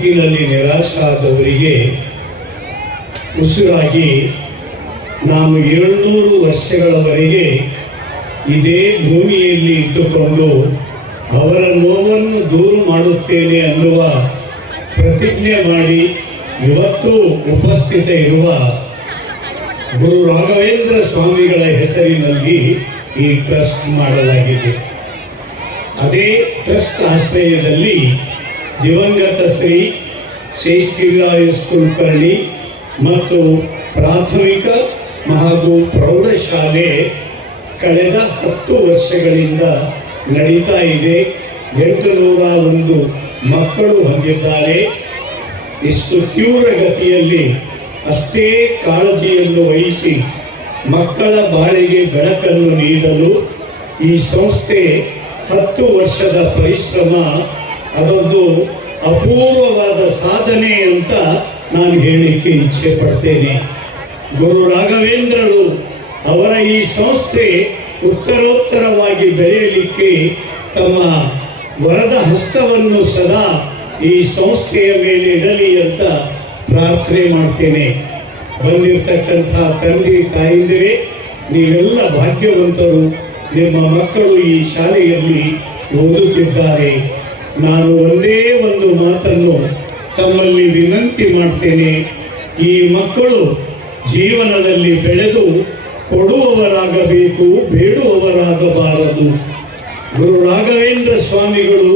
ಬದುಕಿನಲ್ಲಿ ನಿರಾಶಾದವರಿಗೆ ಉಸಿರಾಗಿ ನಾನು 700 ವರ್ಷಗಳವರೆಗೆ ಇದೇ ಭೂಮಿಯಲ್ಲಿ ಇಟ್ಟುಕೊಂಡು ಅವರ ನೋವನ್ನು ದೂರ ಮಾಡುತ್ತೇನೆ ಅನ್ನುವ ಪ್ರತಿಜ್ಞೆ ಮಾಡಿ ಇವತ್ತು ಉಪಸ್ಥಿತ ಇರುವ ಗುರು ರಾಘವೇಂದ್ರ ಸ್ವಾಮಿಗಳ ಹೆಸರಿನಲ್ಲಿ ಈ ಟ್ರಸ್ಟ್ ಮಾಡಲಾಗಿದೆ. ಅದೇ ಟ್ರಸ್ಟ್ ಆಶ್ರಯದಲ್ಲಿ ದಿವಂಗತ ಶ್ರೀ ಶೇಷಗಿರಿರಾಯ ಕುಲಕರ್ಣಿ ಮತ್ತು ಪ್ರಾಥಮಿಕ ಹಾಗೂ ಪ್ರೌಢಶಾಲೆ ಕಳೆದ 10 ವರ್ಷಗಳಿಂದ ನಡೀತಾ ಇದೆ. 801 ಮಕ್ಕಳು ಹೊಂದಿದ್ದಾರೆ. ಇಷ್ಟು ತೀವ್ರಗತಿಯಲ್ಲಿ ಅಷ್ಟೇ ಕಾಳಜಿಯನ್ನು ವಹಿಸಿ ಮಕ್ಕಳ ಬಾಳಿಗೆ ಬೆಳಕನ್ನು ನೀಡಲು ಈ ಸಂಸ್ಥೆ 10 ವರ್ಷದ ಪರಿಶ್ರಮ ಅದೊಂದು ಅಪೂರ್ವವಾದ ಸಾಧನೆ ಅಂತ ನಾನು ಹೇಳಲಿಕ್ಕೆ ಇಚ್ಛೆ ಪಡ್ತೇನೆ. ಗುರು ರಾಘವೇಂದ್ರರು ಅವರ ಈ ಸಂಸ್ಥೆ ಉತ್ತರೋತ್ತರವಾಗಿ ಬೆಳೆಯಲಿಕ್ಕೆ ತಮ್ಮ ವರದ ಹಸ್ತವನ್ನು ಸದಾ ಈ ಸಂಸ್ಥೆಯ ಮೇಲೆ ಇಡಲಿ ಅಂತ ಪ್ರಾರ್ಥನೆ ಮಾಡ್ತೇನೆ. ಬಂದಿರತಕ್ಕಂಥ ತಂದೆ ತಾಯಿಂದಿರೇ, ನೀವೆಲ್ಲ ಭಾಗ್ಯವಂತರು. ನಿಮ್ಮ ಮಕ್ಕಳು ಈ ಶಾಲೆಯಲ್ಲಿ ಓದುತ್ತಿದ್ದಾರೆ. ನಾನು ಒಂದೇ ಒಂದು ಮಾತನ್ನು ತಮ್ಮಲ್ಲಿ ವಿನಂತಿ ಮಾಡ್ತೇನೆ. ಈ ಮಕ್ಕಳು ಜೀವನದಲ್ಲಿ ಬೆಳೆದು ಕೊಡುವವರಾಗಬೇಕು, ಬೇಡುವವರಾಗಬಾರದು. ಗುರು ರಾಘವೇಂದ್ರ ಸ್ವಾಮಿಗಳು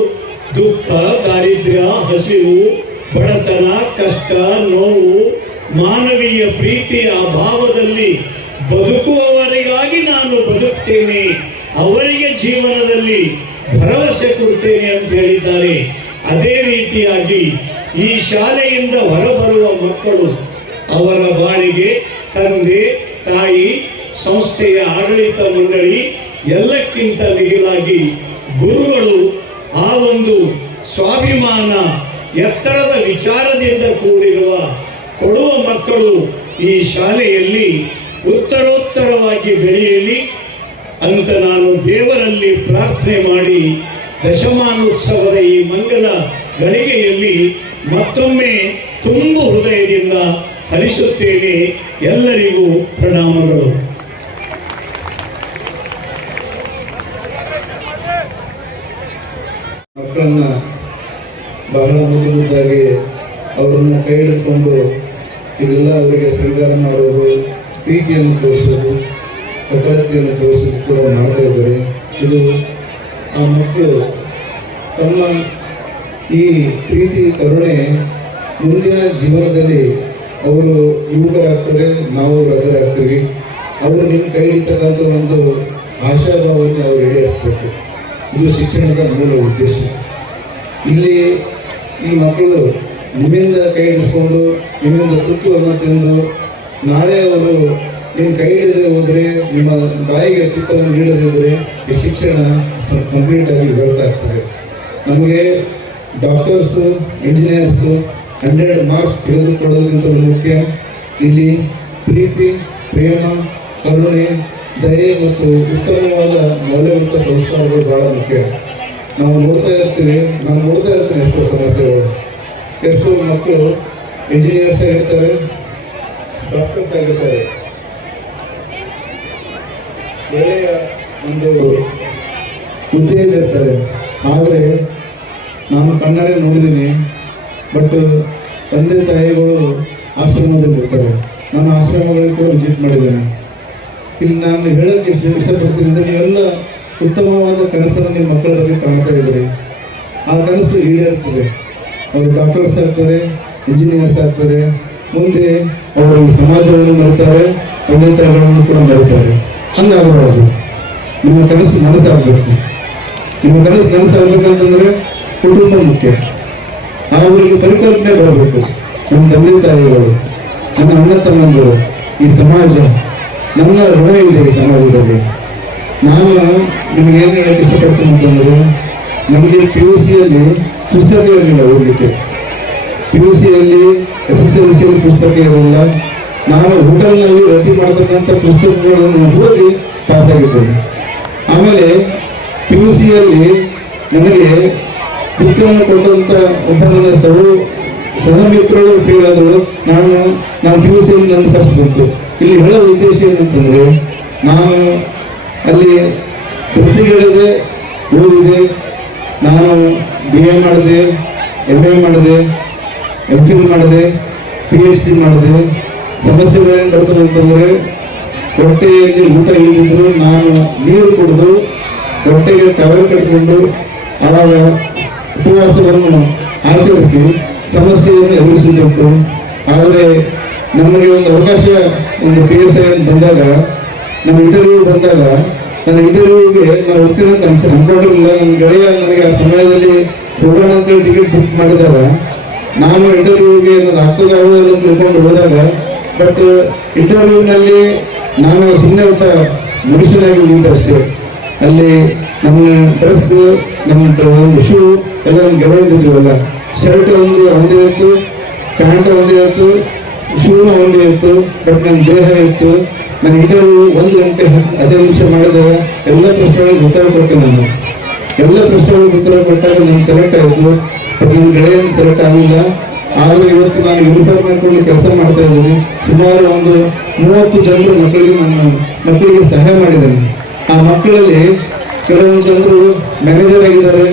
ದುಃಖ, ದಾರಿದ್ರ್ಯ, ಹಸಿವು, ಬಡತನ, ಕಷ್ಟ, ನೋವು, ಮಾನವೀಯ ಪ್ರೀತಿಯ ಅಭಾವದಲ್ಲಿ ಬದುಕುವವರಿಗಾಗಿ ನಾನು ಬದುಕ್ತೇನೆ, ಅವರಿಗೆ ಜೀವನದಲ್ಲಿ ಭರವಸೆ ಕೊಡ್ತೇನೆ ಅಂತ ಹೇಳಿದ್ದಾರೆ. ಅದೇ ರೀತಿಯಾಗಿ ಈ ಶಾಲೆಯಿಂದ ಹೊರಬರುವ ಮಕ್ಕಳು ಅವರ ಬಾಳಿಗೆ ತಂದೆ ತಾಯಿ, ಸಂಸ್ಥೆಯ ಆಡಳಿತ ಮಂಡಳಿ, ಎಲ್ಲಕ್ಕಿಂತ ಮಿಗಿಲಾಗಿ ಗುರುಗಳು ಆ ಒಂದು ಸ್ವಾಭಿಮಾನ ಎತ್ತರದ ವಿಚಾರದಿಂದ ಕೂಡಿರುವ ಕೊಡುವ ಮಕ್ಕಳು ಈ ಶಾಲೆಯಲ್ಲಿ ಉತ್ತರೋತ್ತರವಾಗಿ ಬೆಳೆಯಲಿ ಅಂತ ನಾನು ದೇವರಲ್ಲಿ ಪ್ರಾರ್ಥನೆ ಮಾಡಿ ದಶಮಾನೋತ್ಸವದ ಈ ಮಂಗಲ ಗಳಿಗೆಯಲ್ಲಿ ಮತ್ತೊಮ್ಮೆ ತುಂಬು ಹೃದಯದಿಂದ ಹರಿಸುತ್ತೇನೆ. ಎಲ್ಲರಿಗೂ ಪ್ರಣಾಮಗಳು. ಮಕ್ಕಳನ್ನ ಬಹಳ ಮುದ್ದಾಗಿ ಅವರನ್ನು ಕೈ ಹಿಡಿದುಕೊಂಡು ಇದೆಲ್ಲ ಅವರಿಗೆ ಶೃಂಗಾರ ಮಾಡೋದು, ಪ್ರೀತಿಯನ್ನು ತೋರಿಸೋದು, ಸಕಲತೆಯನ್ನು ತೋರಿಸೋದು ಕೂಡ ಮಾಡ್ತಾ ಇದ್ದಾರೆ. ಇದು ಆ ಮಕ್ಕಳು ತಮ್ಮ ಈ ಪ್ರೀತಿ ಕರುಣೆ ಮುಂದಿನ ಜೀವನದಲ್ಲಿ ಅವರು ಯುವಕರಾಗ್ತಾರೆ, ನಾವು ವೃದ್ಧರಾಗ್ತೀವಿ. ಅವರು ನಿಮ್ಮ ಕೈ ಹಿಡಿತಕ್ಕಂಥ ಒಂದು ಆಶಾಭಾವನೆ ಅವರು ಈಡೇರಿಸಬೇಕು. ಇದು ಶಿಕ್ಷಣದ ಮೂಲ ಉದ್ದೇಶ. ಇಲ್ಲಿ ಈ ಮಕ್ಕಳು ನಿಮ್ಮಿಂದ ಕೈ ಹಿಡಿಸ್ಕೊಂಡು ನಿಮ್ಮಿಂದ ತುತ್ತನ್ನು ತಿಂದು ನಾಳೆ ಅವರು ನಿಮ್ಮ ಕೈ ಹಿಡಿದೇ ಹೋದರೆ, ನಿಮ್ಮ ಬಾಯಿಗೆ ತುತ್ತನ್ನು ನೀಡದಿದ್ದರೆ ಈ ಶಿಕ್ಷಣ ಕಂಪ್ಲೀಟಾಗಿ ವ್ಯರ್ಥ ಆಗ್ತದೆ. ನಮಗೆ ಡಾಕ್ಟರ್ಸು, ಇಂಜಿನಿಯರ್ಸು 100 ಮಾರ್ಕ್ಸ್ ತೆಗೆದುಕೊಳ್ಳೋದಕ್ಕಿಂತ ಮುಖ್ಯ ಇಲ್ಲಿ ಪ್ರೀತಿ, ಪ್ರೇಮ, ಕರುಣೆ, ದಯೆ ಮತ್ತು ಉತ್ತಮವಾದ ಮೌಲ್ಯಯುತ ಸಂಸ್ಕಾರಗಳು ಬಹಳ ಮುಖ್ಯ. ನಾವು ನೋಡ್ತಾ ಇರ್ತೀವಿ, ನಾನು ನೋಡ್ತಾ ಇರ್ತೀನಿ ಎಷ್ಟೋ ಸಮಸ್ಯೆಗಳು. ಎಷ್ಟೋ ಮಕ್ಕಳು ಇಂಜಿನಿಯರ್ಸ್ ಆಗಿರ್ತಾರೆ, ಡಾಕ್ಟರ್ಸ್ ಆಗಿರ್ತಾರೆ, ಒಳ್ಳೆಯ ಒಂದು ಹುದ್ದೆಯಲ್ಲಿರ್ತಾರೆ. ಆದರೆ ನಾನು ಕಣ್ಣಾರೆ ನೋಡಿದ್ದೀನಿ. ಬಟ್ ತಂದೆ ತಾಯಿಗಳು ಆಶ್ರಮದಲ್ಲಿರ್ತಾರೆ. ನಾನು ಆಶ್ರಮಗಳಿಗೆ ಕೂಡ ವಿಸಿಟ್ ಮಾಡಿದ್ದೇನೆ. ಇಲ್ಲಿ ನಾನು ಹೇಳೋಕ್ಕೆ ಇಷ್ಟಪಡ್ತೀನಿ ಅಂದರೆ, ನೀವೆಲ್ಲ ಉತ್ತಮವಾದ ಕನಸನ್ನು ನಿಮ್ಮ ಮಕ್ಕಳ ಬಗ್ಗೆ ಕಾಣ್ತಾ ಇದ್ದೀರಿ. ಆ ಕನಸು ಈಡೇರುತ್ತದೆ. ಅವರು ಡಾಕ್ಟರ್ಸ್ ಆಗ್ತಾರೆ, ಇಂಜಿನಿಯರ್ಸ್ ಆಗ್ತಾರೆ. ಮುಂದೆ ಅವರು ಸಮಾಜವನ್ನು ಮರೀತಾರೆ, ತಂದೆ ತಾಯಿಗಳನ್ನು ಕೂಡ ಮರೀತಾರೆ. ಹಂಗಾಗಬಾರದು. ನಿಮ್ಮ ಕನಸು ನನಸಾಗಬೇಕು. ನಿಮ್ಮ ಕನಸು ನನಸಾಗಬೇಕಂತಂದರೆ ಕುಟುಂಬ ಮುಖ್ಯ. ಅವರಿಗೆ ಪರಿಕಲ್ಪನೆ ಬರಬೇಕು. ನಮ್ಮ ತಂದೆ ತಾಯಿಗಳು, ನನ್ನ ಅಣ್ಣ ತಮ್ಮಂದಿರು, ಈ ಸಮಾಜ, ನನ್ನ ಋಣ ಇದೆ ಈ ಸಮಾಜದಲ್ಲಿ. ನಾನು ನಿಮಗೆ ಏನು ಹೇಳಕ್ಕೆ ಇಷ್ಟಪಡ್ತೀನಿ ಅಂತಂದರೆ, ನಮಗೆ PUCಯಲ್ಲಿ ಪುಸ್ತಕ ಇರಲಿಲ್ಲ ಓದಲಿಕ್ಕೆ. PUCಯಲ್ಲಿ SSLCಯಲ್ಲಿ ಪುಸ್ತಕ ಇರಲಿಲ್ಲ. ನಾನು ಹೋಟೆಲ್ನಲ್ಲಿ ರದ್ದಿ ಮಾಡತಕ್ಕಂಥ ಪುಸ್ತಕಗಳನ್ನು ಓದಿ ಪಾಸಾಗಿದ್ದೇನೆ. ಆಮೇಲೆ PUCಯಲ್ಲಿ ನನಗೆ ಬುಕ್ಕನ್ನು ಕೊಟ್ಟಂಥ ಒಬ್ಬ ನನ್ನ ಸಹ ಮಿತ್ರರು ಫೇಲ್ ಆದರು. ನಾನು PUC ನನ್ನ ಫಸ್ಟ್ ಬಂತು. ಇಲ್ಲಿ ಹೇಳೋ ಉದ್ದೇಶ ಏನಂತಂದ್ರೆ, ನಾನು ಅಲ್ಲಿ ತೃಪ್ತಿಗಳಿದೆ, ಓದಿದೆ. ನಾನು BA ಮಾಡಿದೆ, MA ಮಾಡಿದೆ, MPhil ಮಾಡಿದೆ, PhD ಮಾಡಿದೆ. ಸಮಸ್ಯೆಗಳೇನು ಬರ್ತದೆ ಅಂತಂದ್ರೆ, ಹೊಟ್ಟೆಯಲ್ಲಿ ಊಟ ಇಳಿದಿದ್ರು ನಾನು ನೀರು ಕುಡಿದು ಹೊಟ್ಟೆಗೆ ಟವಲ್ ಕಟ್ಕೊಂಡು ಆವಾಗ ಉಪವಾಸವನ್ನು ಆಚರಿಸಿ ಸಮಸ್ಯೆಯನ್ನು ಎದುರಿಸಿದ್ದುಂಟು. ಆದರೆ ನಮಗೆ ಒಂದು ಅವಕಾಶ, ಒಂದು PSI ಬಂದಾಗ, ನಮ್ಮ ಇಂಟರ್ವ್ಯೂ ಬಂದಾಗ, ನನ್ನ ಇಂಟರ್ವ್ಯೂಗೆ ನಾನು ಹೋಗ್ತೀನಿ ಅಂತ ಅನ್ಕೊಂಡಿರಲಿಲ್ಲ. ನನ್ನ ಗೆಳೆಯ ನನಗೆ ಆ ಸಮಯದಲ್ಲಿ ಹೋಗೋಣ ಅಂತೇಳಿ ಟಿಕೆಟ್ ಬುಕ್ ಮಾಡಿದಾಗ ನಾನು ಇಂಟರ್ವ್ಯೂಗೆ ನಾನು ಆಗ್ತದೆ ಆಗೋದಿಲ್ಲ ಅಂತ ತಿಳ್ಕೊಂಡು ಹೋದಾಗ, ಬಟ್ ಇಂಟರ್ವ್ಯೂನಲ್ಲಿ ನಾನು ಸುಮ್ಮನೆ ಒಬ್ಬ ಮನುಷ್ಯನಾಗಿ ಉಳಿದ ಅಷ್ಟೇ. ಅಲ್ಲಿ ನಮ್ಮ ಡ್ರೆಸ್, ನಮ್ಮ ಒಂದು ಶೂ ಎಲ್ಲ ನಮ್ಮ ಗೆಳೆಯಿದ್ದಿದ್ವಲ್ಲ, ಶರ್ಟ್ ಒಂದು ಒಂದೇ ಇತ್ತು, ಪ್ಯಾಂಟ್ ಒಂದೇ ಇತ್ತು, ಶೂನ ಒಂದೇ ಇತ್ತು, ಬಟ್ ನನ್ನ ದೇಹ ಇತ್ತು. ನನ್ನ ಇಂಟರ್ವ್ಯೂ 1 ಗಂಟೆ 15 ನಿಮಿಷ ಮಾಡಿದಾಗ ಎಲ್ಲ ಪ್ರಶ್ನೆಗಳಿಗೆ ಉತ್ತರ ಕೊಟ್ಟೆ. ನಾನು ಎಲ್ಲ ಪ್ರಶ್ನೆಗಳಿಗೆ ಉತ್ತರ ಕೊಟ್ಟಾಗ ನಾನು ಸೆಲೆಕ್ಟ್ ಆಯಿತು. ಬಟ್ ನನ್ನ ಗೆಳೆಯನ್ನು ಸೆಲೆಕ್ಟ್ ಆಗಲಿಲ್ಲ. ಆದರೆ ಇವತ್ತು ನಾನು ಯೂನಿಫಾರ್ಮ್ ಹಾಕೊಂಡು ಕೆಲಸ ಮಾಡ್ತಾ ಇದ್ದೀನಿ. ಸುಮಾರು ಒಂದು 30 ಜನರು ಮಕ್ಕಳಿಗೆ ಸಹಾಯ ಮಾಡಿದ್ದೇನೆ. ಆ ಮಕ್ಕಳಲ್ಲಿ ಕೆಲವೊಂದು ಜನರು ಮ್ಯಾನೇಜರ್ ಆಗಿದ್ದಾರೆ,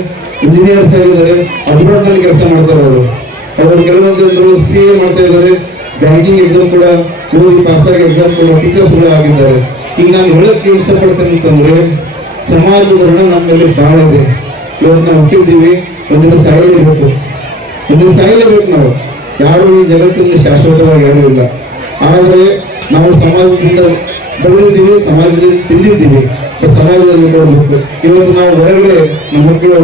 ಇಂಜಿನಿಯರ್ಸ್ ಆಗಿದ್ದಾರೆ, ಅಬ್ರಾಡ್ನಲ್ಲಿ ಕೆಲಸ ಮಾಡ್ತಾರೆ. ಅವರು ಕೆಲವೊಂದು ಜನರು CA ಮಾಡ್ತಾ ಇದ್ದಾರೆ, ಬ್ಯಾಂಕಿಂಗ್ ಎಕ್ಸಾಮ್ ಕೂಡ ಓದಿ ಪಾಸಾಗಿ ಎಕ್ಸಾಮ್ ಕೂಡ ಟೀಚರ್ಸ್ ಕೂಡ ಆಗಿದ್ದಾರೆ. ಈಗ ನಾನು ಹೇಳಕ್ಕೆ ಇಷ್ಟಪಡ್ತೇನೆ ಅಂತಂದ್ರೆ, ಸಮಾಜದ ಋಣ ನಮ್ಮಲ್ಲಿ ಬಹಳ ಇದೆ. ಇವತ್ತು ನಾವು ಹುಟ್ಟಿದ್ದೀವಿ, ಒಂದಿನ ಸಾಯಲೇಬೇಕು, ಒಂದಿನ ಸಾಯಲೇಬೇಕು. ನಾವು ಯಾರು ಈ ಜಗತ್ತಿನಲ್ಲಿ ಶಾಶ್ವತವಾಗಿ ಯಾರೂ ಇಲ್ಲ. ಆದರೆ ನಾವು ಸಮಾಜದಿಂದ ಬೆಳೆದಿದ್ದೀವಿ, ಸಮಾಜದಲ್ಲಿ ತಿಂದಿದ್ದೀವಿ, ಸಮಾಜದಲ್ಲಿ ನೋಡ್ಬೇಕು. ಇವತ್ತು ನಾವು ಹೊರಗಡೆ ನಮ್ಮ ಮಕ್ಕಳು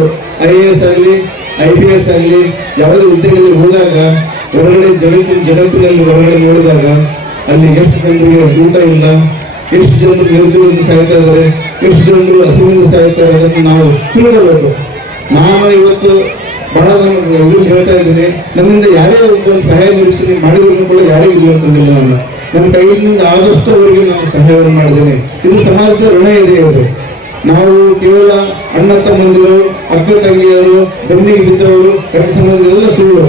IAS ಆಗಲಿ, IPS ಆಗಲಿ ಯಾವುದೇ ಹುದ್ದೆಗಳಲ್ಲಿ ಹೋದಾಗ, ಹೊರಗಡೆ ಜಗತ್ತಿನಲ್ಲಿ ಹೊರಗಡೆ ನೋಡಿದಾಗ ಅಲ್ಲಿ ಎಷ್ಟು ಜನರಿಗೆ ಊಟ ಇಲ್ಲ, ಎಷ್ಟು ಜನರು ನಿರುದ್ಯೋಗದಿಂದ ಸಾಯ್ತಾ ಇದ್ದಾರೆ, ಎಷ್ಟು ಜನರು ಹಸಿವಿನಿಂದ ಸಾಯ್ತಾ ಇದ್ದಾರೆ, ಅದನ್ನು ನಾವು ತಿಳಿದಬೇಕು. ನಾನು ಇವತ್ತು ಬಹಳ ಇದನ್ನು ಹೇಳ್ತಾ ಇದ್ದೀನಿ, ನನ್ನಿಂದ ಯಾರೇ ಒಬ್ಬರು ಸಹಾಯ ನಿರೀಕ್ಷಣೆ ಮಾಡಿದ್ರು ಕೂಡ ಯಾರಿಗೂ ಇಲ್ಲ ಅಂತಂದಿಲ್ಲ. ನನ್ನ ಕೈಯಿಂದ ಆದಷ್ಟು ಅವರಿಗೆ ನಾನು ಸಹಾಯವನ್ನು ಮಾಡಿದ್ದೇನೆ. ಇದು ಸಮಾಜದ ಋಣ ಇದೆ. ಇವರು ನಾವು ಕೇವಲ ಅಣ್ಣ ತಮ್ಮಂದಿರು, ಅಕ್ಕ ತಂಗಿಯರು, ಬೆನ್ನಿಗೆ ಬಿದ್ದವರು, ಸಂಬಂಧಗಳೆಲ್ಲ ಸುಳ್ಳು.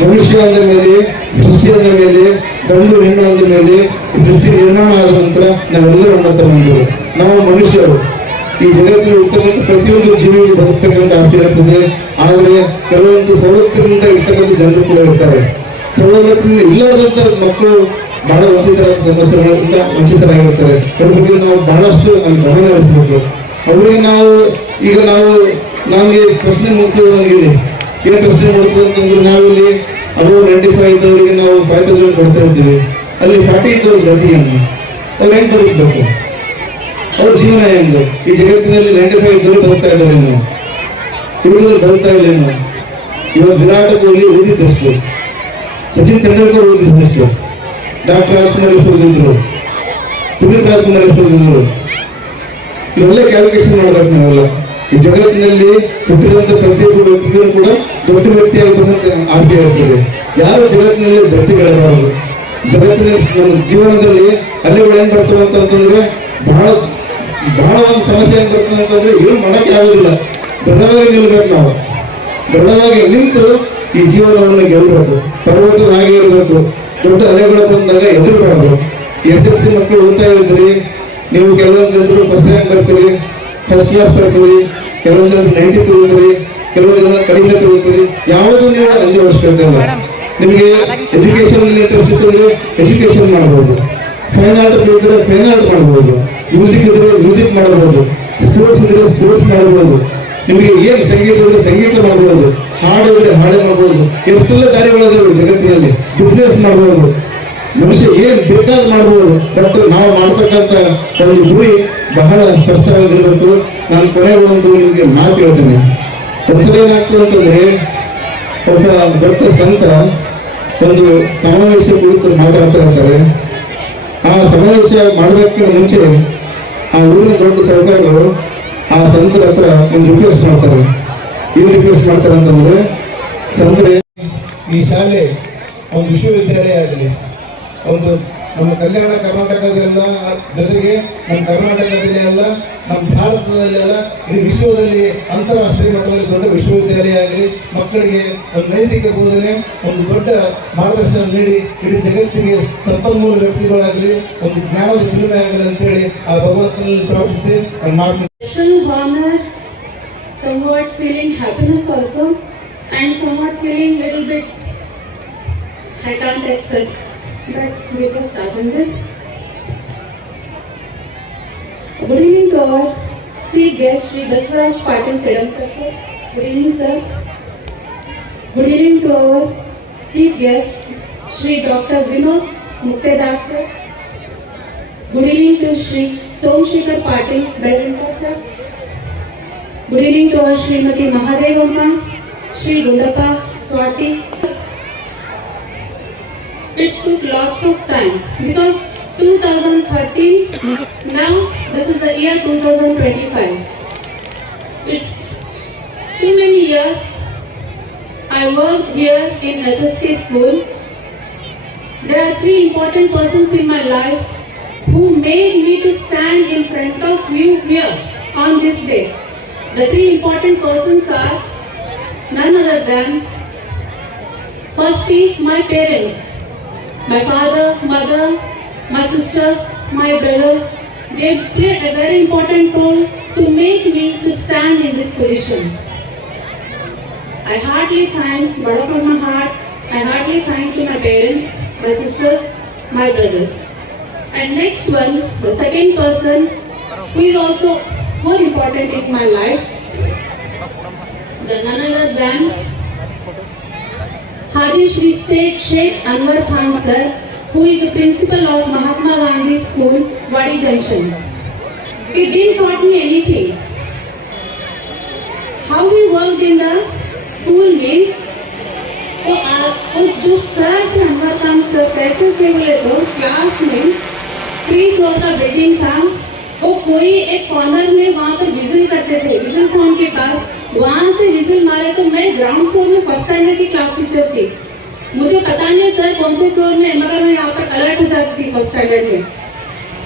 ಮನುಷ್ಯ ಅಂದ ಮೇಲೆ, ಸೃಷ್ಟಿ ಅಂದ ಮೇಲೆ, ಗಂಡು ಹೆಣ್ಣು ಅಂದ ಮೇಲೆ, ಸೃಷ್ಟಿ ನಿರ್ಮಾಣ ಆದ ನಂತರ ನಾವೆಲ್ಲರೂ ಅಣ್ಣ ತಮ್ಮಂದಿರು, ನಾವು ಮನುಷ್ಯರು. ಈ ಜಗತ್ತಿನ ಇರ್ತಕ್ಕಂಥ ಪ್ರತಿಯೊಂದು ಜೀವಿಗೆ ಬದುಕತಕ್ಕಂಥ ಆಸೆ ಇರ್ತದೆ. ಆದರೆ ಕೆಲವೊಂದು ಸವಲತ್ತಿನಿಂದ ಇರ್ತಕ್ಕಂಥ ಜನರು ಕೂಡ ಇರ್ತಾರೆ. ಸವಲತ್ತಿನಿಂದ ಇಲ್ಲದಂತ ಮಕ್ಕಳು ಬಹಳ ಸಮಸ್ಯೆಗಳಿಂದ ವಂಚಿತರಾಗಿರ್ತಾರೆ. ಅದ್ರ ಬಗ್ಗೆ ನಾವು ಬಹಳಷ್ಟು ಗಮನ ಹರಿಸಬೇಕು. ಅವರಿಗೆ ನಮಗೆ ಪ್ರಶ್ನೆ ಮೂಡ್ತದೆ. ನನಗೆ ಏನು ಪ್ರಶ್ನೆ ಮೂಡ್ತದೆ ಅಂತಂದ್ರೆ, ನಾವಿಲ್ಲಿ ಅವರು 95 ಇದ್ದವರಿಗೆ ನಾವು 5000 ಕೊಡ್ತಾ ಇರ್ತೀವಿ. ಅಲ್ಲಿ 40 ಇದ್ದವ್ರು ಗತಿಯನ್ನು ಅವ್ರು ಹೆಂಗ್ ಬದುಕಬೇಕು? ಅವ್ರ ಜೀವನ ಹೆಂಗೆ? ಈ ಜಗತ್ತಿನಲ್ಲಿ 95 ಇದ್ದವರು ಬದುಕ್ತಾ ಇದ್ದಾರೇನು? ಹುಡುಗರು ಬದುಕ್ತಾ ಇಲ್ಲೇನು? ಇವತ್ತು ವಿರಾಟ್ ಕೊಹ್ಲಿ ಓದಿದ್ದಷ್ಟು, ಸಚಿನ್ ತೆಂಡೂಲ್ಕರ್ ಓದಿದ್ದಷ್ಟು, ಡಾಕ್ಟರ್ ರಾಜ್ಕುಮಾರ್ ಎಷ್ಟು ಓದಿದ್ರು, ಪುನೀತ್ ರಾಜ್ಕುಮಾರ್ ಎಷ್ಟು ಓದಿದ್ರು, ಇವೆಲ್ಲ ಕ್ಯಾಲ್ಕುಲೇಷನ್ ಮಾಡಬೇಕು ನಾವೆಲ್ಲ. ಈ ಜಗತ್ತಿನಲ್ಲಿ ಹುಟ್ಟಿದಂತ ಪ್ರತಿಯೊಬ್ಬ ವ್ಯಕ್ತಿಗೂ ಕೂಡ ದೊಡ್ಡ ವ್ಯಕ್ತಿಯಾಗಬೇಕಂತ ಆಸೆ ಇರ್ತದೆ. ಯಾರು ಜಗತ್ತಿನಲ್ಲಿ ವ್ಯಕ್ತಿಗಳಬಾರದು. ಜಗತ್ತಿನಲ್ಲಿ ನಮ್ಮ ಜೀವನದಲ್ಲಿ ಅಲ್ಲಿಗಳು ಏನ್ ಬರ್ತವೆ ಅಂತಂದ್ರೆ, ಬಹಳ ಒಂದು ಸಮಸ್ಯೆ ಏನ್ ಬರ್ತದೆ ಅಂತಂದ್ರೆ, ಏನು ಮಾಡಕ್ಕೆ ಆಗೋದಿಲ್ಲ. ದೃಢವಾಗಿ ನಿಲ್ಬೇಕು. ನಾವು ದೃಢವಾಗಿ ನಿಂತು ಈ ಜೀವನವನ್ನು ಗೆಲ್ಲಬೇಕು. ಪರ್ವತದ ಹಾಗೆ ಇರಬೇಕು. ದೊಡ್ಡ ಅಲೆಗಳು ಬಂದಾಗ ಎದುರುಬಾರದು. SSLC ಮಕ್ಕಳು ಓದ್ತಾ ಇದ್ರಿ, ನೀವು ಕೆಲವೊಂದು ಜನರು ಫಸ್ಟ್ ರ್ಯಾಂಕ್ ಬರ್ತೀರಿ, ಫಸ್ಟ್ ಕ್ಲಾಸ್ ಬರ್ತೀರಿ, ಕೆಲವೊಂದು ಜನರು 90 ತಗೋತೀರಿ, ಕೆಲವೊಂದು ಜನ ಕಡಿಮೆ ತಗೋತೀರಿ. ಯಾವುದು ನೀವು ಅಂಜು ಅವಶ್ಯಕತೆ ಇಲ್ಲ. ನಿಮಗೆ ಎಜುಕೇಶನ್ ಇಂಟ್ರೆಸ್ಟ್ ಇದ್ದರೆ ಎಜುಕೇಶನ್ ಮಾಡಬಹುದು, ಫೈನ್ ಆರ್ಟ್ ಇದ್ರೆ ಫೈನ್ ಆರ್ಟ್ ಮಾಡಬಹುದು, ಮ್ಯೂಸಿಕ್ ಇದ್ರೆ ಮ್ಯೂಸಿಕ್ ಮಾಡಬಹುದು, ಸ್ಪೋರ್ಟ್ಸ್ ಇದ್ರೆ ಸ್ಪೋರ್ಟ್ಸ್ ಮಾಡಬಹುದು, ನಿಮಗೆ ಏನು ಸಂಗೀತ ಇದ್ರೆ ಸಂಗೀತ ಮಾಡಬಹುದು, ಹಾಡು ಇದ್ರೆ ಹಾಡು ಮಾಡಬಹುದು. ಎಷ್ಟೆಲ್ಲ ದಾರಿಗಳಿದಾವೆ ಜಗತ್ತಿನಲ್ಲಿ. ಬಿಸ್ನೆಸ್ ಮಾಡಬಹುದು, ಮನುಷ್ಯ ಏನ್ ಬೇಕಾದ್ ಮಾಡಬಹುದು. ಬಟ್ ನಾವು ಮಾಡ್ತಕ್ಕಂಥ ಒಂದು ಗುರಿ ಬಹಳ ಸ್ಪಷ್ಟವಾಗಿರ್ಬೇಕು. ನಾನು ಕೊನೆಗೆ ಒಂದು ನಿಮಗೆ ಮಾತು ಹೇಳ್ತೇನೆ. ಒಂದ್ಸಲ ಏನಾಗ್ತದೆ ಅಂತಂದ್ರೆ, ಒಬ್ಬ ದೊಡ್ಡ ಸಂತ ಒಂದು ಸಮಾವೇಶ ಕುರಿತು ಮಾತಾಡ್ತಾ ಇರ್ತಾರೆ. ಆ ಸಮಾವೇಶ ಮಾಡಬೇಕಿಂತ ಮುಂಚೆ ಆ ಊರಿನ ದೊಡ್ಡ ಸರ್ಕಾರಗಳು ಆ ಸಂತರ ಹತ್ರ ಒಂದು ರಿಕ್ವೆಸ್ಟ್ ಮಾಡ್ತಾರೆ. ಏನು ರಿಕ್ವೆಸ್ಟ್ ಮಾಡ್ತಾರೆ ಅಂತಂದ್ರೆ, ಸಂತರೆ, ಈ ಶಾಲೆ ಒಂದು ವಿಶ್ವವಿದ್ಯಾಲಯ ಆಗಲಿ, ಒಂದು ನಮ್ಮ ಕಲ್ಯಾಣ ಕರ್ನಾಟಕದಲ್ಲ, ಜೊತೆಗೆ ನಮ್ಮ ಕರ್ನಾಟಕದಲ್ಲಿ ಅಲ್ಲ, ನಮ್ಮ ಭಾರತದಲ್ಲಿ ಅಲ್ಲ, ಇಡೀ ವಿಶ್ವದಲ್ಲಿ ಅಂತಾರಾಷ್ಟ್ರೀಯ ಮಟ್ಟದಲ್ಲಿ ದೊಡ್ಡ ವಿಶ್ವವಿದ್ಯಾಲಯ ಆಗಲಿ, ಮಕ್ಕಳಿಗೆ ಒಂದು ನೈತಿಕ ಬೋಧನೆ, ಒಂದು ದೊಡ್ಡ ಮಾರ್ಗದರ್ಶನ ನೀಡಿ ಇಡೀ ಜಗತ್ತಿಗೆ ಸಂಪನ್ಮೂಲ ವ್ಯಕ್ತಿಗಳಾಗಲಿ, ಒಂದು ಜ್ಞಾನದ ಚಿಲುಮೆ ಆಗಲಿ ಅಂತೇಳಿ ಆ ಭಗವಂತನಲ್ಲಿ ಪ್ರಾರ್ಥಿಸಿ ನನ್ನ ಮಾತು. Special honor, somewhat feeling happiness also, and somewhat feeling little bit, I can't express, but we will start on this. Good evening to our chief guest, Shri Baswaraj Patil Sedamkar sir. Good evening sir. Good evening to our chief guest, Shri Dr. Vinod Muktedar sir. Good evening to Shri Somshikar Patil Belvinka sir. Good evening to our Srimati Mahadevamma, Shri Gundappa Swati. It took lots of time because 2013, now this is the year 2025. It's too many years. I worked here in SSK school. There are three important persons in my life who made me to stand in front of you here on this day. The three important persons are none other than, first is my parents, my father, mother, my sisters, my brothers. They played a very important role to make me to stand in this position. I heartily thank, bottom from my heart, I heartily thank to my parents, my sisters, my brothers. And next one, the second person who is also more important in my life, the none other than Haji Shri Sheikh Anwar Khan sir, who is the principal of Mahatma Gandhi School, Wadi Junction. He didn't taught me anything. How we worked in the school means, तो जो sir थे Anwar Khan sir कैसे थे बोले तो class में 3 floor का building था, वो कोई एक कॉर्नर में वहाँ पर विजिल करते थे, विजिल फोन के पास, वहाँ से विजिल मारे तो मैं ग्राउंड फ्लोर में फर्स्ट स्टैंडर्ड की क्लास टीचर थी. मुझे पता नहीं सर कौन से फ्लोर में, मगर मैं यहाँ पर अलर्ट हो जाती थी फर्स्ट स्टैंडर्ड में.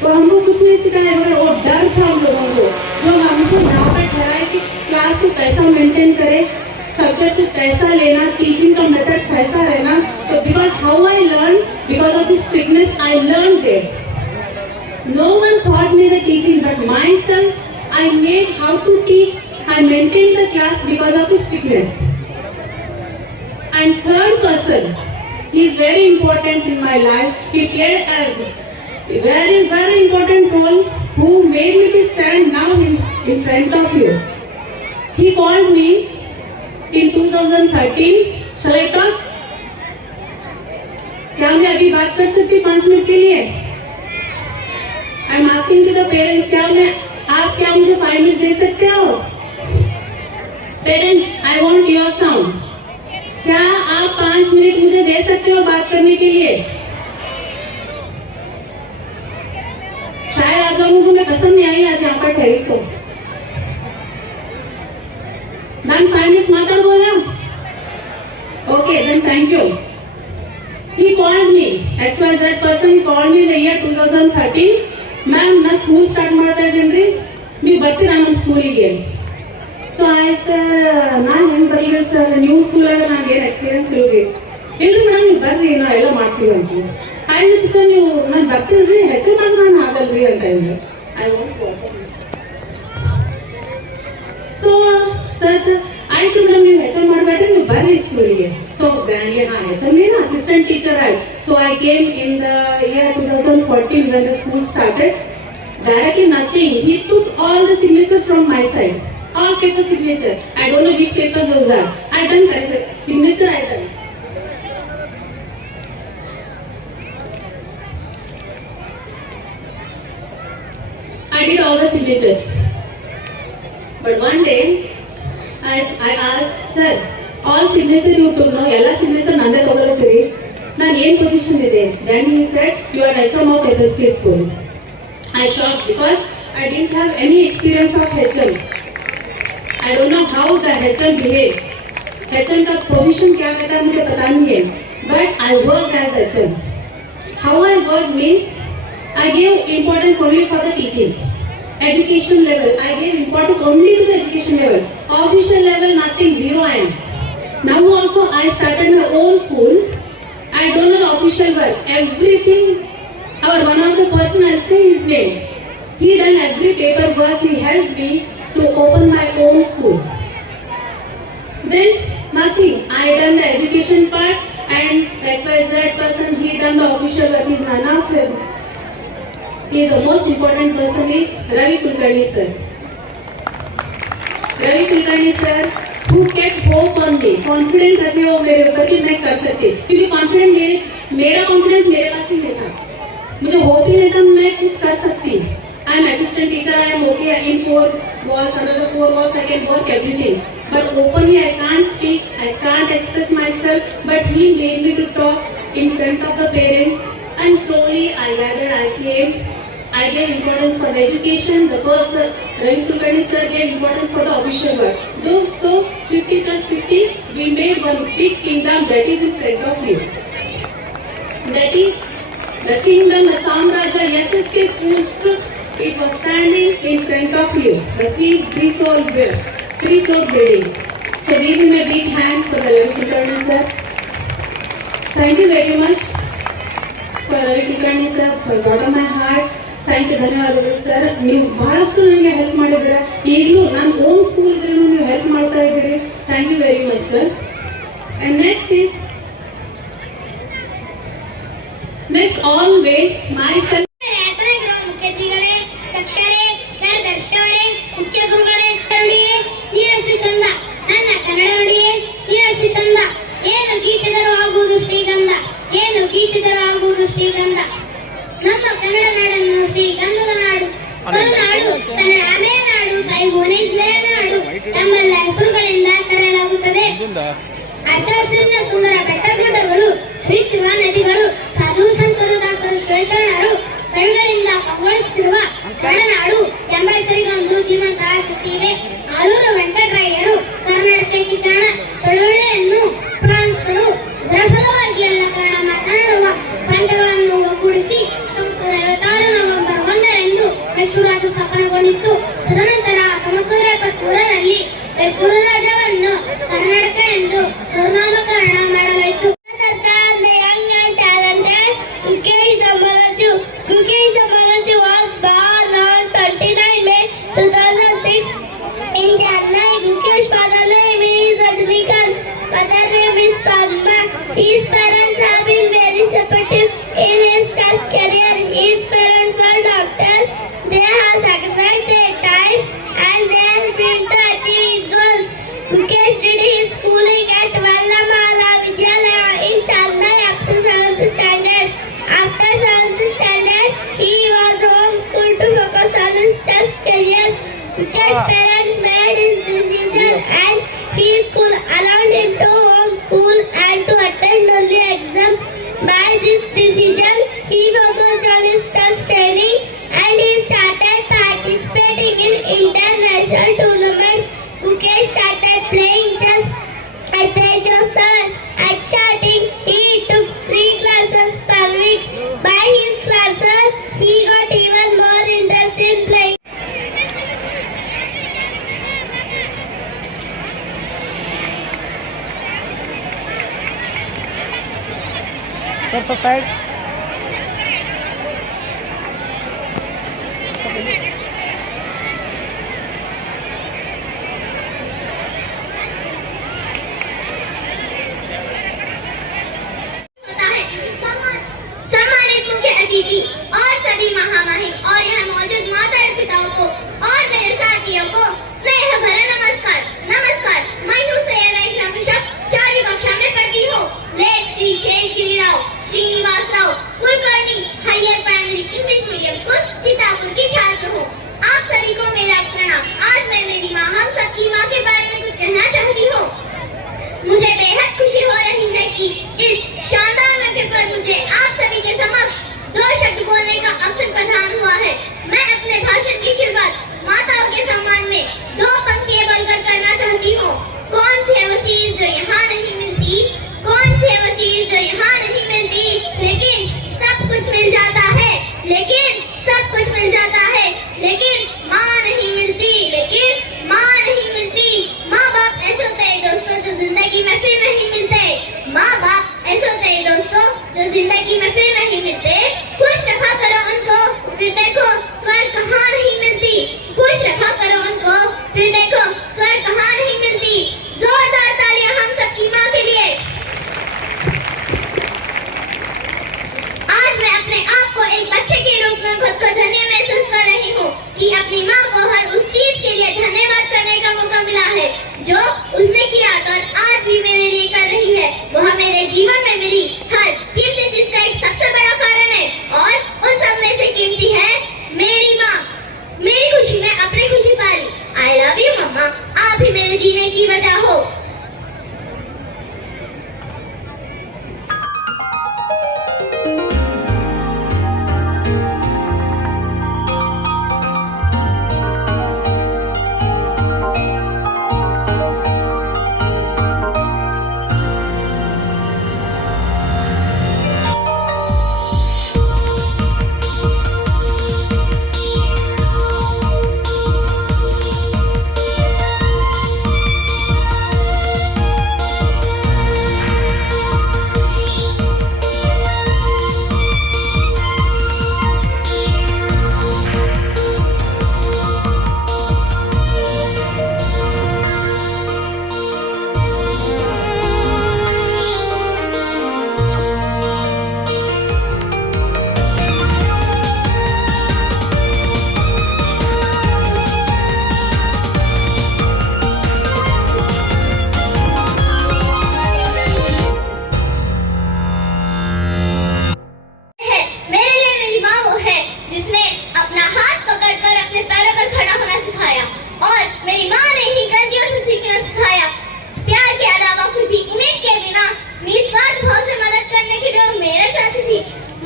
तो हमको कुछ नहीं सिखाया, मगर वो डर था हम लोगों को, जो हमको यहाँ पर ठहराए कि क्लास को कैसा मेंटेन करे, सब्जेक्ट को कैसा लेना, टीचिंग का मेथड कैसा रहना. तो because how I learn, because of the strictness I learn there. No one taught me the teaching, but myself I made how to teach. I maintained the class because of his strictness. And third person, he is very important in my life. He played a very, very important role who made me to stand now in front of you. He called me in 2013. Shall I talk? क्या मैं अभी बात कर सकती हूँ 5 minute के लिए? I'm asking to the parents, आप क्या मुझे 5 मिनट दे सकते हो? Parents, I want your sound. क्या आप 5 मिनट मुझे दे सकते हो बात करने के लिए? शायद आप लोगों को मैं पसंद नहीं आई आज यहाँ पर ठहरी सो. ನಾನು 5 minutes ಮಾತಾಡ್ಬೋದಾ? Okay, then thank you. He called me, XYZ person called me in the year 2013. Ma'am ನಾ ಸ್ಕೂಲ್ ಸ್ಟಾರ್ಟ್ ಮಾಡ್ತಾ ಇದ್ದೀನಿ, ನೀವು ಬರ್ತೀರಾ ನಮ್ಮ ಸ್ಕೂಲಿಗೆ? ಸೊ ಆಯ್ತು ಸರ್, ನಾನು ಹೆಂಗೆ ಬರಲಿಲ್ಲ ಸರ್, ನೀವು ಸ್ಕೂಲಾಗ ನನಗೆ ಏನು ಎಕ್ಸ್ಪೀರಿಯನ್ಸ್ ಇಲ್ರಿ. ಇಲ್ರಿ ಮೇಡಮ್ ನೀವು ಬರ್ರಿ, ನಾವು ಎಲ್ಲ ಮಾಡ್ತೀವಿ ಅಂತ. ಆಯ್ತು ಸರ್, ನೀವು ನಾನು ಬರ್ತೀನಿ ಹೆಚ್ಚು ನಾನು ಆಗಲ್ರಿ ಅಂತ ಇದ್ದೆ. ಐ ವಾಂಟ್ ಸೊ ಸರ್ ಆಯ್ತು ಮೇಡಮ್ ನೀವು ಹೆಚ್ಚು ಮಾಡಬೇಡ್ರಿ, ನೀವು ಬರ್ರಿ ಸ್ಕೂಲಿಗೆ. ಸೊ ಗ್ರ್ಯಾಂಡ್ಲಿ ನಾನು ಹೆಚ್ಚು ಅಸಿಸ್ಟೆಂಟ್ ಟೀಚರ್ ಆಯ್ತು. So I came in the year 2014 when the school started. Directly nothing. He took all the signatures from my side. All paper signature. I don't know which paper those are. I done correct signature. I done. I did all the signatures. But one day I asked, sir, all signature you took, no? All signature nande togolukiri. ನಾನು ಏನು position ಇದೆ? Then he said, you are HM of SSK school. I shocked because I didn't have any experience of HM. I don't know how the HM behaves. HM का position क्या रहता है मुझे पता नहीं है. But I worked as HM. how I work means I gave importance only for the teaching. Education level, I gave importance only to the education level. Official level, nothing, zero I am. Now also I started my own school. I don't know the official work. Everything, our one of the person I'll say his name. He done every paperwork, he helped me to open my own school. Then nothing, I done the education part and XYZ person, he done the official work. He's none of them. He is the most important person is Ravi Kulkarni sir. Ravi Kulkarni sir who kept hope on me. Confident रखे हो मेरे ऊपर कि मैं कर सकती, क्योंकि confident मेरा confidence मेरे पास ही नहीं था. मुझे hope ही नहीं था मैं कुछ कर सकती. I am assistant teacher. I am okay in 4 walls. Under the 4 walls I can work everything. But openly I can't speak. I can't express myself. But he made me to talk in front of the parents. And slowly I gathered. I came. I gave importance for the education. The person, Ravi Kulkarni sir, gave importance for the official work. Though so 50 plus 50, we made one big kingdom that is in front of you. That is the kingdom, the Samrajya SSK school stood. It was standing in front of you. The three-floor building. So give him a big hand for the Ravi Kulkarni sir. Thank you very much for Ravi Kulkarni sir, for bottom of my heart. Thank you, ಧನ್ಯವಾದಗಳು sir. ನೀವು ಬಹಳಷ್ಟು ನನಗೆ help ಮಾಡಿದ್ದೀರಾ. ಈಗಲೂ ನಾನು own school ಇದ್ರೂ ನೀವು help ಮಾಡ್ತಾ ಇದ್ದೀರಿ. Thank you very much sir. And next always myself. ಮುಖ್ಯತಿಗಳೇ, ಅಕ್ಷರೇ, ಕಾರ್ಯದರ್ಶಿಯವರೇ, ಮುಖ್ಯ ಗುರುಗಳೇ, ನುಡಿಯೇ ನೀರಷ್ಟು ಚಂದ, ನನ್ನ ಕನ್ನಡ ನುಡಿಯೇ ನೀರಷ್ಟು ಚಂದ. ಏನು ಗೀಚಿದರೂ ಆಗುವುದು ಶ್ರೀಗಂಧ, ಏನು ಗೀಚಿದರೂ ಆಗುವುದು ಶ್ರೀಗಂಧ. ನಮ್ಮ ಕನ್ನಡ ನಾಡನ್ನು ಶ್ರೀಗಂಧದ ನಾಡು, ಕರುನಾಡು, ಕನ್ನಡಾಂಬೆಯ ನಾಡು, ತಾಯಿ ಭುವನೇಶ್ವರಿಯ ನಾಡು ಎಂಬೆಲ್ಲ ಹೆಸರುಗಳಿಂದ ಕರೆಯಲಾಗುತ್ತದೆ. ಹಚ್ಚ ಹಸಿರಿನ ಸುಂದರ ಬೆಟ್ಟಗುಡ್ಡಗಳು, ಹರಿಯುತ್ತಿರುವ ನದಿಗಳು, ಸಾಧು ಸಂತರು, ದಾಸರು, ಶ್ರೇಷ್ಠರು ಕವಿಗಳಿಂದ ಕಂಗೊಳಿಸುತ್ತಿರುವ ಕನ್ನಡನಾಡು ಎಂಬ ಹೆಸರಿಗೊಂದು ಜೀವಂತ ಶಕ್ತಿ ಇದೆ. ಆಲೂರು ವೆಂಕಟರಾಯರು ಕರ್ನಾಟಕ ಕಿತ್ತಣ ಚಳುವಳಿಯನ್ನು ಪ್ರಾರಂಭಿಸಿದರು. ಇದರ ಫಲವಾಗಿ ಎಲ್ಲ ಕನ್ನಡ ಮಾತನಾಡುವ ಪ್ರಾಂತ್ಯಗಳನ್ನು ಒಗ್ಗೂಡಿಸಿ 1956 ನವೆಂಬರ್ 1ರಂದು ಮೈಸೂರು ರಾಜ್ಯ ಸ್ಥಾಪನೆಗೊಂಡಿತು. ತದನಂತರ 1973ರಲ್ಲಿ ಮೈಸೂರು ರಾಜ್ಯವನ್ನು ಕರ್ನಾಟಕ ಎಂದು ಮರುನಾಮಕರಣ ಮಾಡಲಾಯಿತು. was born on 29 May 2006 in Chennai. Gukesh's father name is Rajnikant, mother name is Padma. His parents have been very supportive in his chess career. His parents were doctors. They have sacrificed their time and they helped him to achieve his goals. Gukesh did his schooling at Vallamala Vidyalaya in Chennai up to 7th standard. After 7th standard, he was homeschooled to focus on his chess career. Gukesh's parents made his decision and his school allowed him to homeschool and to attend only exam. By this decision, he focused on his chess training and he started participating in international tournaments. Gukesh started playing chess at the age of 7. At starting, he took 3 classes per week. By his classes, he got even more interest in playing. सम्मानित मुख्य अतिथि और सभी महामहिम और यहाँ मौजूद माता पिताओं को और मेरे साथियों को स्नेह भरा नमस्कार। नमस्कार, मैं हूँ सैयदा इकराम बिशप, 4वीं कक्षा में पढ़ती हूँ। Late Shri Sheshagiri Rao Srinivas Rao Kulkarni higher primary English medium school Chitapur की छात्र हूँ। आप सभी को मेरा प्रणाम। आज मैं मेरी माँ, हम सबकी माँ के बारे में कुछ कहना चाहती हूँ। मुझे बेहद खुशी हो रही है कि इस शानदार मौके पर मुझे आप सभी के समक्ष 2 शब्द बोलने का अवसर प्रदान हुआ है। मैं अपने भाषण की शुरुआत माताओं के सम्मान में 2 पंक्तियां है जिसने अपना हाथ पकड़कर अपने पैरों पर खड़ा होना सिखाया, और मेरी माँ ने ही गलतियों से सीखना सिखाया। प्यार के अलावा कुछ भी उम्मीद के बिना निस्वार्थ भाव से मदद करने के लिए वो मेरे साथ थी।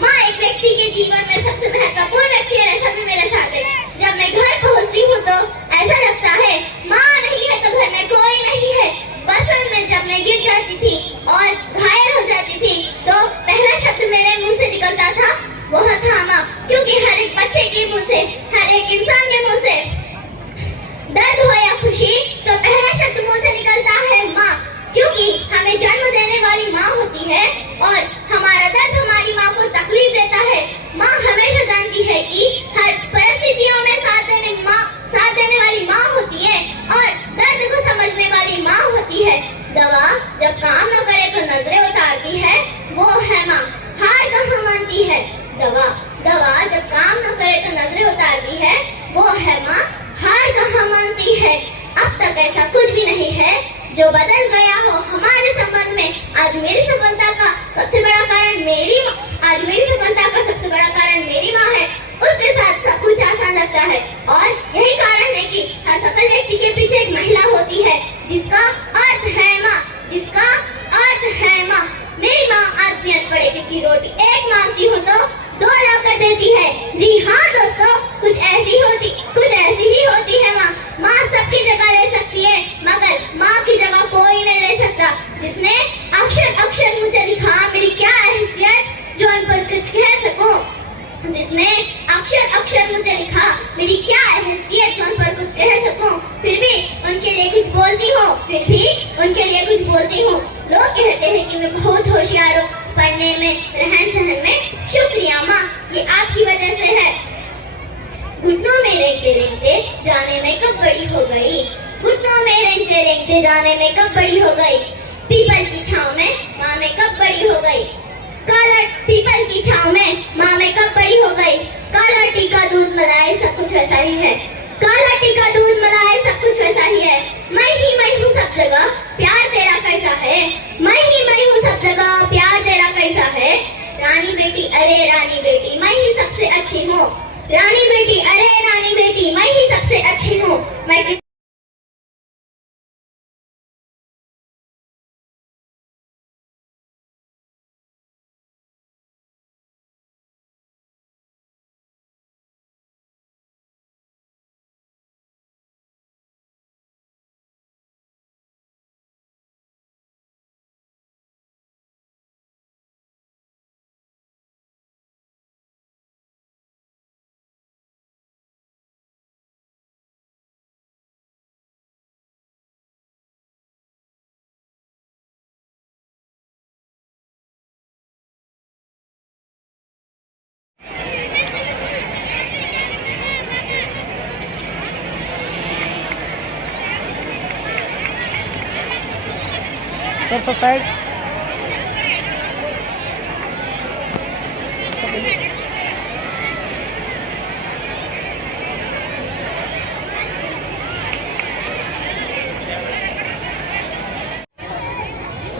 माँ एक व्यक्ति के जीवन में सबसे महत्वपूर्ण व्यक्ति है, ऐसा भी मेरे साथ है। जब मैं घर पहुँचती हूँ तो ऐसा लगता है माँ नहीं है तो घर में कोई नहीं है। बचपन में जब मैं गिर जाती थी और घायल हो जाती थी तो पहला शब्द मेरे मुंह से निकलता था वो था माँ, क्योंकि हर एक बच्चे के मुंह से, हर एक इंसान के मुंह से दर्द हो या खुशी तो पहला शब्द मुंह से निकलता है माँ, क्योंकि हमें जन्म देने वाली माँ होती है और हमारा दर्द हमारी माँ को तकलीफ देता है। माँ हमेशा जानती है कि हर परिस्थितियों में साथ देने वाली माँ होती है और दर्द को समझने वाली माँ होती है। दवा जब काम न करे तो नजरें उतारती है, वो है माँ, हार कहाँ मानती है। दवा जब काम न करे तो नजरें उतारती है, वो है माँ, हार कहाँ मानती है। अब तक ऐसा कुछ भी नहीं है जो बदल गया हो हमारे संबंध में। आज मेरी सफलता का सबसे बड़ा कारण मेरी माँ है। उसके साथ सब कुछ आसान लगता है और यही कारण है कि हर सफल व्यक्ति के पीछे एक महिला होती है जिसका अर्थ है माँ। मेरी माँ आज भी अनपढ़ की रोटी एक मांगती हूँ तो 2 ला कर देती है। जी हाँ दोस्तों, कुछ ऐसी ही होती है माँ। माँ सबकी जगह ले सकती है मगर माँ की जगह कोई नहीं ले सकता। जिसने अक्षर मुझे दिखा मेरी क्या हैसियत जो उन पर कुछ कह सकूं। जिसने अक्षर मुझे लिखा मेरी क्या हैसियत जो उन पर कुछ कह सकूं। फिर भी उनके लिए कुछ बोलती हूँ। लोग कहते हैं कि मैं बहुत होशियार हूँ पढ़ने में, रहन सहन में। शुक्रिया माँ, ये आपकी वजह से है। घुटनों में रेंगते जाने में कब बड़ी हो गई। पीपल की छांव में माँ में कब बड़ी हो गई। पीपल की छांव में माँ में कब बड़ी हो गई। काला टीका दूध मलाई सब कुछ वैसा ही है। मैं ही हूँ सब जगह, प्यार तेरा कैसा है। रानी बेटी अरे रानी बेटी मैं ही सबसे अच्छी हूँ। मैं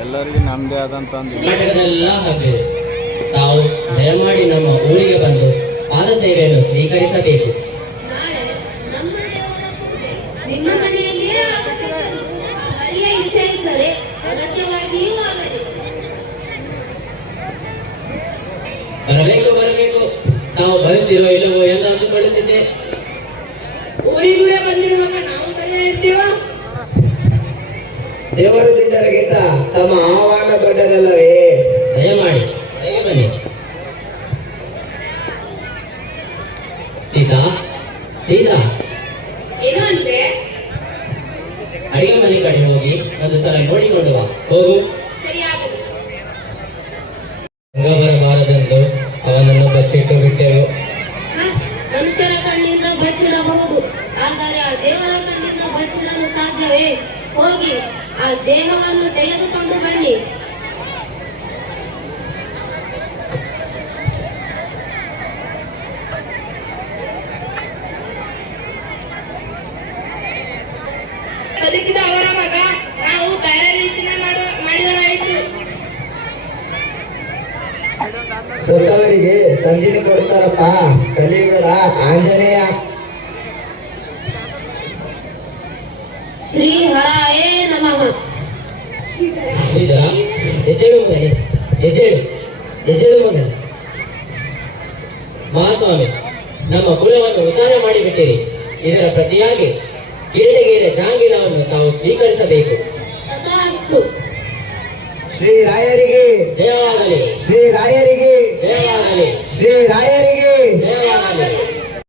ಎಲ್ಲರಿಗೂ ನಮ್ಮದೇ ಆದಂಥ ಒಂದು ಕರ್ನಾಟಕದೆಲ್ಲ ಹಾಗೆ ತಾವು ದಯಮಾಡಿ ನಮ್ಮ ಊರಿಗೆ ಬಂದು ಪಾದ ಸೇವೆಯನ್ನು ಸ್ವೀಕರಿಸಬೇಕು. ನಾಳೆ ನಮ್ಮ ದೇವರ ಪೂಜೆ ನಿಮ್ಮ ಮನೆಯಲ್ಲಿಯೇ ಆಗುತ್ತದೆ. ಹರಿಯ ಇಚ್ಛೆ ಇದ್ದರೆ ಅಗತ್ಯವಾಗಿಯೂ ಆಗಲಿ. ಬರಬೇಕು ತಾವು ಬರುತ್ತೀರೋ ಇಲ್ಲವೋ ಎಂದು ಅಂದುಕೊಳ್ಳುತ್ತಿದ್ದೆ. ಊರಿಗೂರೇ ಬಂದಿರುವಾಗ ನಾವು ಕರೆಯ ಇರ್ತೀವ. ದೇವರು ದಿಂಡರಿಗಿಂತ ತಮ್ಮ ಆಹ್ವಾನ ದೊಡ್ಡದಲ್ಲವೇ. ದಯಮಾಡಿ ಹಾಗೆ ಬನ್ನಿ. ಸೀತಾ ಏನು ಅಂದ್ರೆ ಅಡಿಗೆ ಮನೆ ಕಡೆ ಹೋಗಿ ಒಂದು ಸಲ ನೋಡಿಕೊಂಡು ಬಾ. ಹೋಗು. ಸರಿಯಾಗಲಿ. ಹಂಗ ಬರಬಾರದೆಂದು ಅವನನ್ನು ಬಚ್ಚಿಟ್ಟು ಬಿಟ್ಟೆವು. ಮನುಷ್ಯರ ಕಣ್ಣಿಂದ ಬಚ್ಚಿಡಬಹುದು, ಆದರೆ ಆ ದೇವರ ಕಣ್ಣಿಂದ ಬಚ್ಚಿಡಲು ಸಾಧ್ಯವೇ? ಹೋಗಿ ಆ ದೇಹವನ್ನು ತೆಗೆದುಕೊಂಡು ಬನ್ನಿ. ಬದುಕಿದ ಅವರ ಮಗ ನಾವು ಬೇರೆ ರೀತಿಯ ಮಾಡಿದರಾಯಿತು. ಸತ್ತವರಿಗೆ ಸಂಜೀನಿ ಕೊಡ್ತಾರಪ್ಪ ಕಲಿಯುಗದ ಆಂಜನೇಯ. ಶ್ರೀ ಹರಾಯೇ ನಮಃ. ಶ್ರೀಧರ, ಎದ್ದೇಳು ಮಗನೇ, ಎದ್ದೇಳು, ಎದ್ದೇಳು ಮಗನೇ. ಮಹಾಸ್ವಾಮಿ, ನಮ್ಮ ಕುಲವನ್ನು ಉದ್ಧಾರ ಮಾಡಿಬಿಟ್ಟಿರಿ. ಇದರ ಪ್ರತಿಯಾಗಿ ಕಿರೀಟಗೇರ ಜಾಂಗೀರವನ್ನು ತಾವು ಸ್ವೀಕರಿಸಬೇಕು. ತಥಾಸ್ತು. ಶ್ರೀ ರಾಯರಿಗೆ ಜಯವಾಗಲಿ, ಶ್ರೀ ರಾಯರಿಗೆ ಜಯವಾಗಲಿ, ಶ್ರೀ ರಾಯರಿಗೆ ಜಯವಾಗಲಿ.